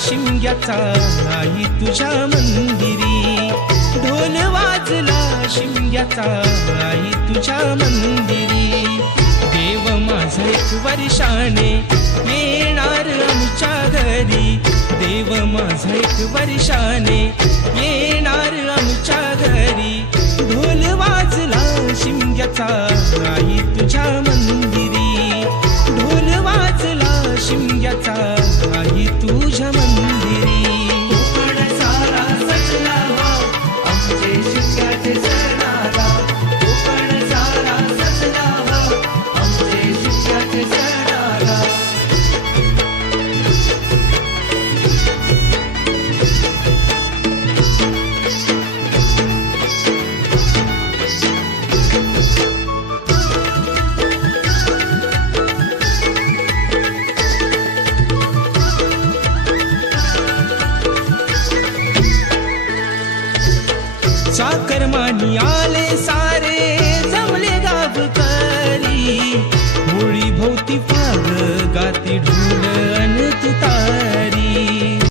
शिमग्याचा आई तुझ्या मंदिरी, ढोल वाजला शिमग्याचा आई तुझ्या मंदिरी. देव माझा एक वर्षाने येणार आमच्या घरी, देव माझा एक वर्षाने येणार आमच्या घरी. ढोल वाजला शिमग्याचा आई तुझ्या मंदिरी, ढोल वाजला शिमग्याचा आई तुझ्या मंदिरी. कोकण सारा सजला हो आमचे शिमग्याचे सणाला, कोकण सारा सजला हो आमचे शिमग्याचे सणाला. चाकरमानी आले सारे जमले गावकरी, होळी भोवती फाग गाती ढोल